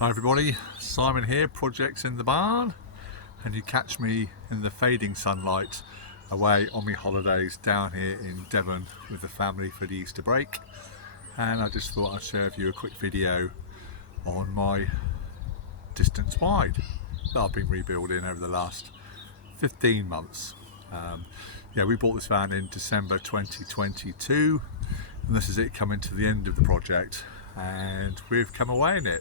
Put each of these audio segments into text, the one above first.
Hi everybody, Simon here, Projects in the Barn, and you catch me in the fading sunlight away on my holidays down here in Devon with the family for the Easter break. And I just thought I'd share with you a quick video on my Distance Wide that I've been rebuilding over the last 15 months. We bought this van in December 2022 and this is it coming to the end of the project, and we've come away in it.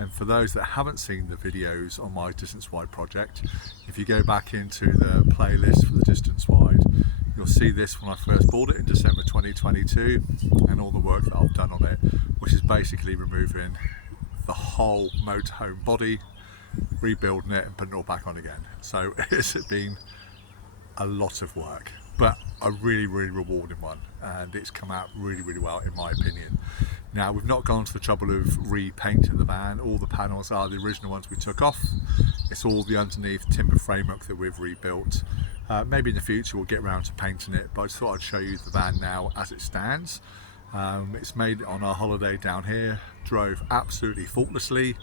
And for those that haven't seen the videos on my Distance Wide project, if you go back into the playlist for the Distance Wide, you'll see this when I first bought it in December 2022 and all the work that I've done on it, which is basically removing the whole motorhome body, rebuilding it and putting it all back on again. So it's been a lot of work, but a really rewarding one, and it's come out really well in my opinion. Now, we've not gone to the trouble of repainting the van. All the panels are the original ones we took off. It's all the underneath timber framework that we've rebuilt. Maybe in the future we'll get around to painting it, but I just thought I'd show you the van now as it stands. It's made on our holiday down here, drove absolutely faultlessly.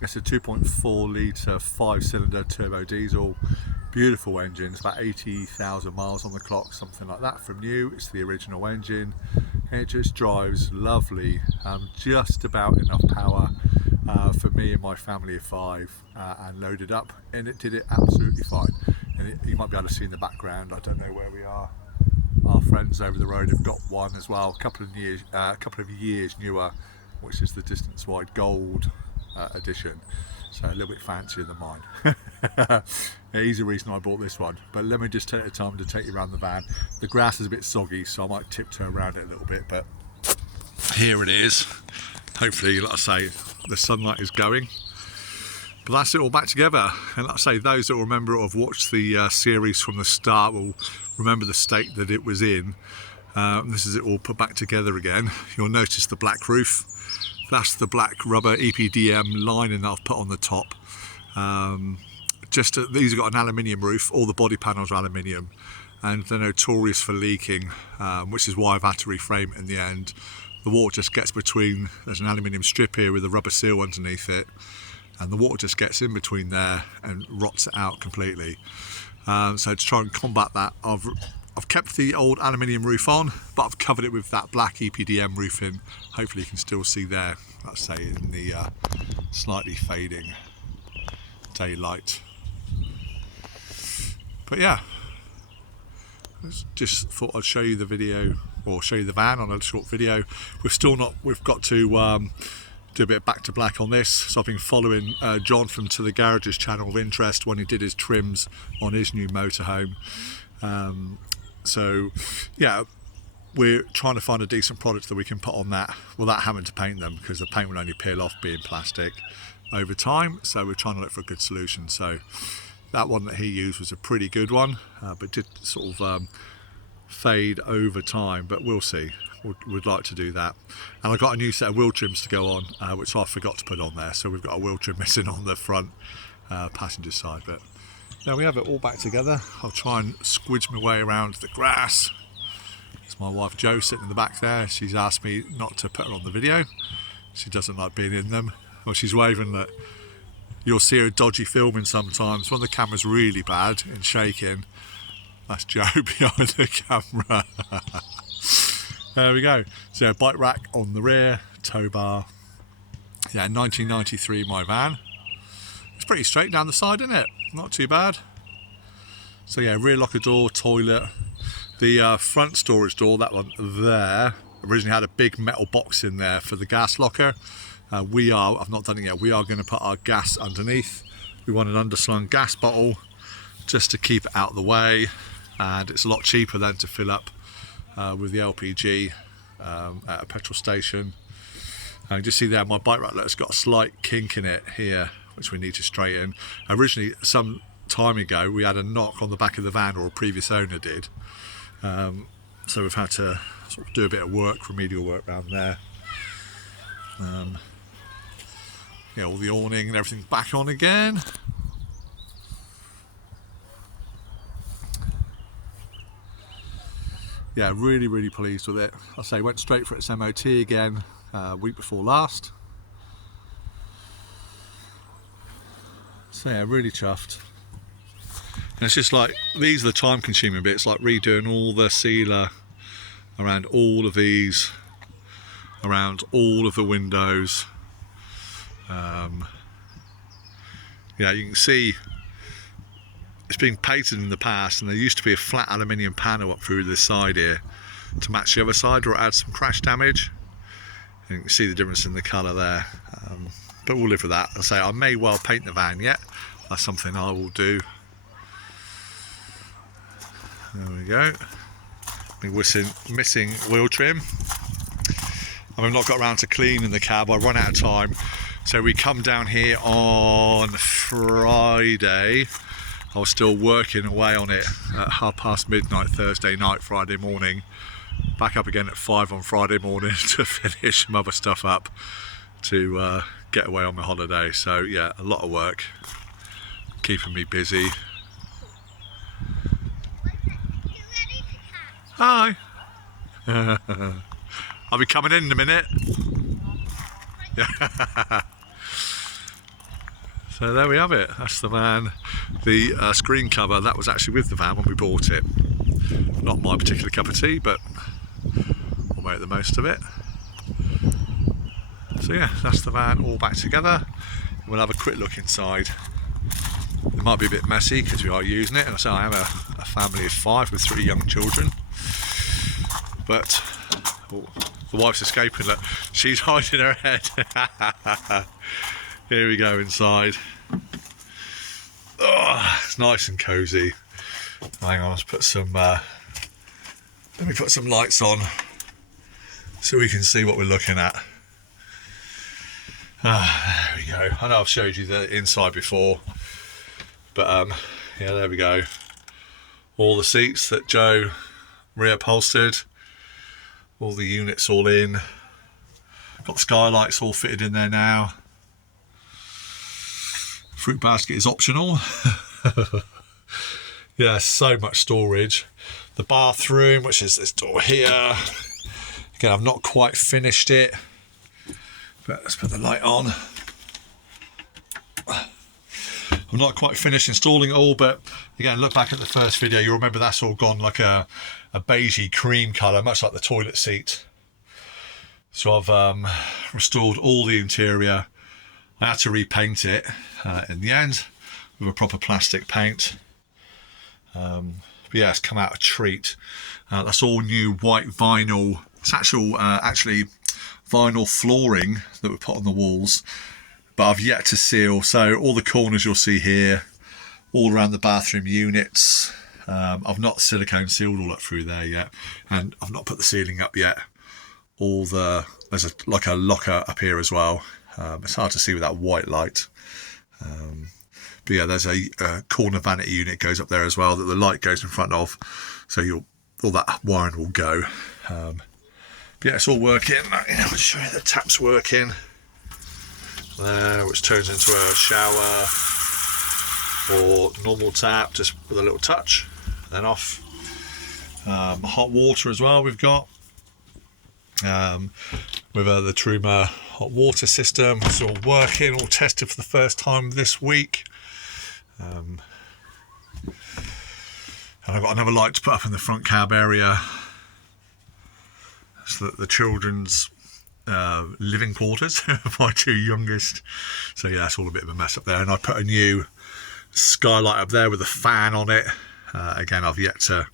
It's a 2.4 litre 5-cylinder turbo diesel, beautiful engine. It's about 80,000 miles on the clock, something like that from new. It's the original engine. It just drives lovely, just about enough power for me and my family of 5, and loaded up, and it did it absolutely fine. And you might be able to see in the background, I don't know where we are, our friends over the road have got one as well, a couple of years newer, which is the Distance Wide Gold edition, so a little bit fancier than mine. He's the reason I bought this one. But let me just take the time to take you around the van. The grass is a bit soggy, so I might tiptoe around it a little bit, but here it is. Hopefully, like I say, the sunlight is going. But that's it all back together. And like I say, those that will remember or have watched the series from the start will remember the state that it was in. This is it all put back together again. You'll notice the black roof. That's the black rubber EPDM lining that I've put on the top. These have got an aluminium roof. All the body panels are aluminium, and they're notorious for leaking, which is why I've had to reframe it in the end. The water just gets between, there's an aluminium strip here with a rubber seal underneath it, and the water just gets in between there and rots it out completely. So to try and combat that, I've kept the old aluminium roof on, but I've covered it with that black EPDM roofing. Hopefully you can still see there, let's say in the slightly fading daylight. But yeah, just thought I'd show you the video, or show you the van on a short video. We've got to do a bit of back to black on this. So I've been following John from To The Garage's channel of interest when he did his trims on his new motorhome. So yeah, we're trying to find a decent product that we can put on that without having to paint them, because the paint will only peel off being plastic over time. So we're trying to look for a good solution. So that one that he used was a pretty good one, but did sort of fade over time, but we'll see. We'd like to do that. And I've got a new set of wheel trims to go on, which I forgot to put on there. So we've got a wheel trim missing on the front passenger side. But now we have it all back together. I'll try and squidge my way around the grass. It's my wife Jo sitting in the back there. She's asked me not to put her on the video. She doesn't like being in them. Well, she's waving that you'll see her dodgy filming sometimes when the camera's really bad and shaking. That's Jo behind the camera. There we go. So bike rack on the rear, tow bar. Yeah, 1993 my van. It's pretty straight down the side, isn't it? Not too bad. So yeah, rear locker door, toilet. The front storage door, that one there, originally had a big metal box in there for the gas locker. I've not done it yet, we are going to put our gas underneath. We want an underslung gas bottle just to keep it out of the way, and it's a lot cheaper than to fill up with the LPG at a petrol station. And you just see there, my bike rack has got a slight kink in it here, which we need to straighten. Originally, some time ago, we had a knock on the back of the van, or a previous owner did. So we've had to sort of do a bit of work, remedial work around there. Yeah, all the awning and everything back on again. Yeah, really pleased with it. I say went straight for its MOT again week before last. So yeah, really chuffed. And it's just like, these are the time consuming bits, like redoing all the sealer around all of these, around all of the windows. Yeah, you can see it's been painted in the past, and there used to be a flat aluminium panel up through this side here to match the other side, or it had some crash damage. And you can see the difference in the colour there, but we'll live with that. I say I may well paint the van yet. That's something I will do. There we go. Missing wheel trim. I've not got around to cleaning the cab. I run out of time. So we come down here on Friday. I was still working away on it at midnight Thursday night, Friday morning. Back up again at 5 on Friday morning to finish some other stuff up to get away on my holiday. So yeah, a lot of work, keeping me busy. Hi. I'll be coming in a minute. So there we have it. That's the van. The screen cover, that was actually with the van when we bought it. Not my particular cup of tea, but we'll make the most of it. So yeah, that's the van all back together. We'll have a quick look inside. It might be a bit messy because we are using it, and so I have a family of 5 with 3 young children. But the wife's escaping. Look, she's hiding her head. Here we go inside. Oh, it's nice and cosy. Hang on, let's put some. Let me put some lights on so we can see what we're looking at. There we go. I know I've showed you the inside before, but yeah, there we go. All the seats that Joe reupholstered. All the units all in. Got the skylights all fitted in there now. Fruit basket is optional. Yeah, so much storage. The bathroom, which is this door here. Again, I've not quite finished it, but let's put the light on. I'm not quite finished installing it all, but again, look back at the first video, you'll remember that's all gone like a beigey cream colour, much like the toilet seat. So I've restored all the interior. I had to repaint it in the end with a proper plastic paint. But yeah, it's come out a treat. That's all new white vinyl. It's actually vinyl flooring that we put on the walls, but I've yet to seal. So all the corners you'll see here, all around the bathroom units. I've not silicone sealed all up through there yet, and I've not put the ceiling up yet. There's like a locker up here as well. It's hard to see with that white light. But yeah, there's a corner vanity unit goes up there as well that the light goes in front of, so all that wiring will go. But yeah, it's all working. I'll show you the tap's working there, which turns into a shower or normal tap, just with a little touch, then off. Hot water as well we've got, with the Truma hot water system. It's all working, all tested for the first time this week. And I've got another light to put up in the front cab area, so that the children's living quarters, my 2 youngest. So yeah, that's all a bit of a mess up there. And I put a new skylight up there with a fan on it. Again, I've yet to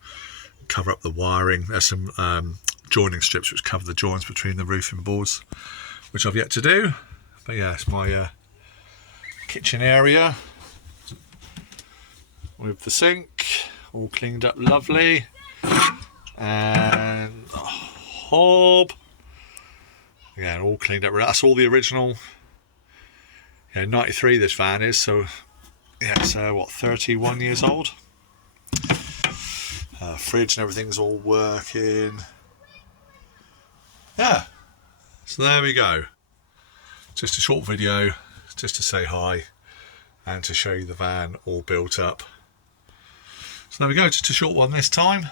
cover up the wiring. There's some joining strips which cover the joints between the roofing boards, which I've yet to do. But yeah, it's my kitchen area with the sink all cleaned up lovely, and the hob again all cleaned up. That's all the original. Yeah, 93 this van is, so yeah, it's what, 31 years old. Fridge and everything's all working. Yeah, so there we go. Just a short video just to say hi and to show you the van all built up. So there we go, just a short one this time.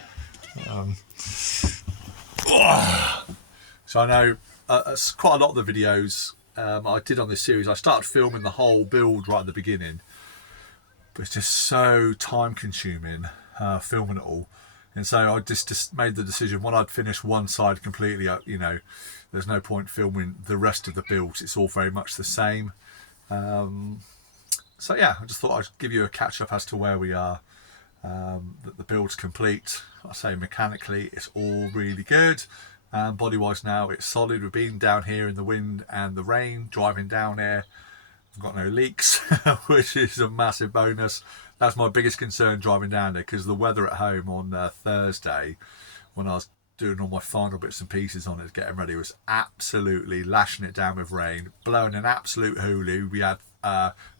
So I know it's quite a lot of the videos I did on this series. I started filming the whole build right at the beginning, but it's just so time consuming filming it all. And so I just made the decision when I'd finished one side completely, you know, there's no point filming the rest of the build. It's all very much the same. So yeah, I just thought I'd give you a catch up as to where we are. That the build's complete. I say mechanically it's all really good, and body wise now it's solid. We've been down here in the wind and the rain driving down here. I've got no leaks which is a massive bonus. That's my biggest concern driving down there, because the weather at home on Thursday when I was doing all my final bits and pieces on it, getting ready, was absolutely lashing it down with rain, blowing an absolute hulu. We had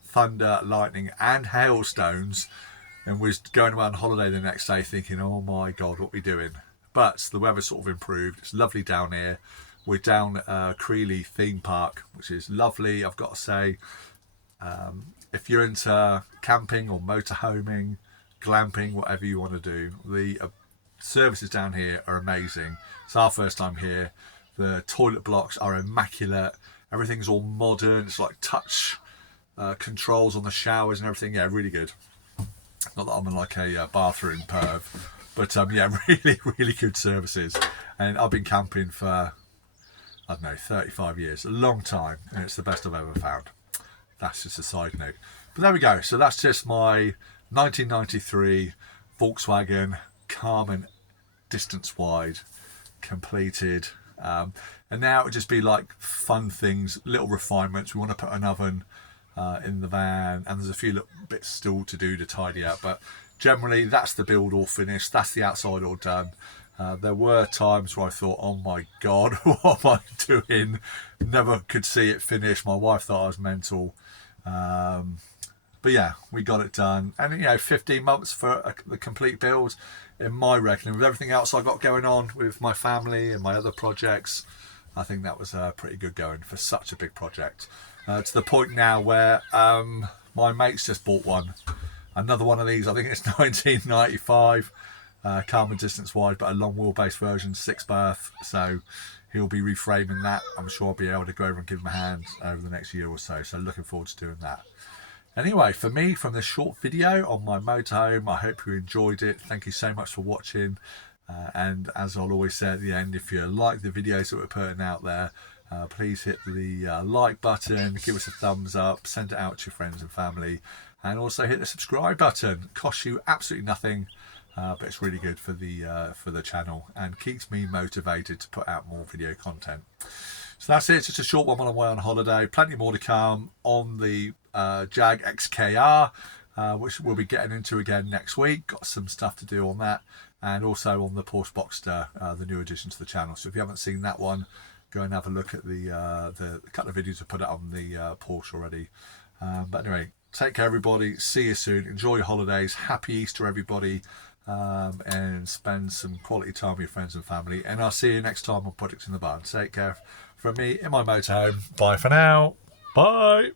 thunder, lightning and hailstones, and was going away on holiday the next day thinking, oh my god, what are we doing? But the weather sort of improved. It's lovely down here. We're down Creeley theme park, which is lovely, I've got to say. If you're into camping or motorhoming, glamping, whatever you want to do, the services down here are amazing. It's our first time here. The toilet blocks are immaculate. Everything's all modern. It's like touch controls on the showers and everything. Yeah, really good. Not that I'm like a bathroom perv, but yeah, really good services. And I've been camping for, I don't know, 35 years, a long time, and it's the best I've ever found. That's just a side note. But there we go. So that's just my 1993 Volkswagen Karmann Distance Wide completed. And now it would just be like fun things, little refinements. We want to put an oven in the van, and there's a few little bits still to do to tidy up, but generally that's the build all finished. That's the outside all done. There were times where I thought, oh my god, what am I doing? Never could see it finish. My wife thought I was mental. But yeah, we got it done. And you know, 15 months for the complete build, in my reckoning, with everything else I got going on with my family and my other projects, I think that was pretty good going for such a big project. To the point now where my mate's just bought one. Another one of these, I think it's 1995. Karmann Distance Wide, but a long wheelbase version, 6 berth. So he'll be reframing that. I'm sure I'll be able to go over and give him a hand over the next year or so. So looking forward to doing that. Anyway, for me, from this short video on my motorhome, I hope you enjoyed it. Thank you so much for watching. And as I'll always say at the end, if you like the videos that we're putting out there, please hit the like button, give us a thumbs up, send it out to your friends and family, and also hit the subscribe button. It costs you absolutely nothing, but it's really good for the channel and keeps me motivated to put out more video content. So that's it. It's just a short one while I'm away on holiday. Plenty more to come on the Jag XKR, which we'll be getting into again next week. Got some stuff to do on that, and also on the Porsche Boxster, the new addition to the channel. So if you haven't seen that one, go and have a look at the couple of videos I put out on the Porsche already. But anyway, take care everybody. See you soon. Enjoy your holidays. Happy Easter everybody. And spend some quality time with your friends and family. And I'll see you next time on Projects in the Barn. Take care from me in my motorhome. Bye for now. Bye.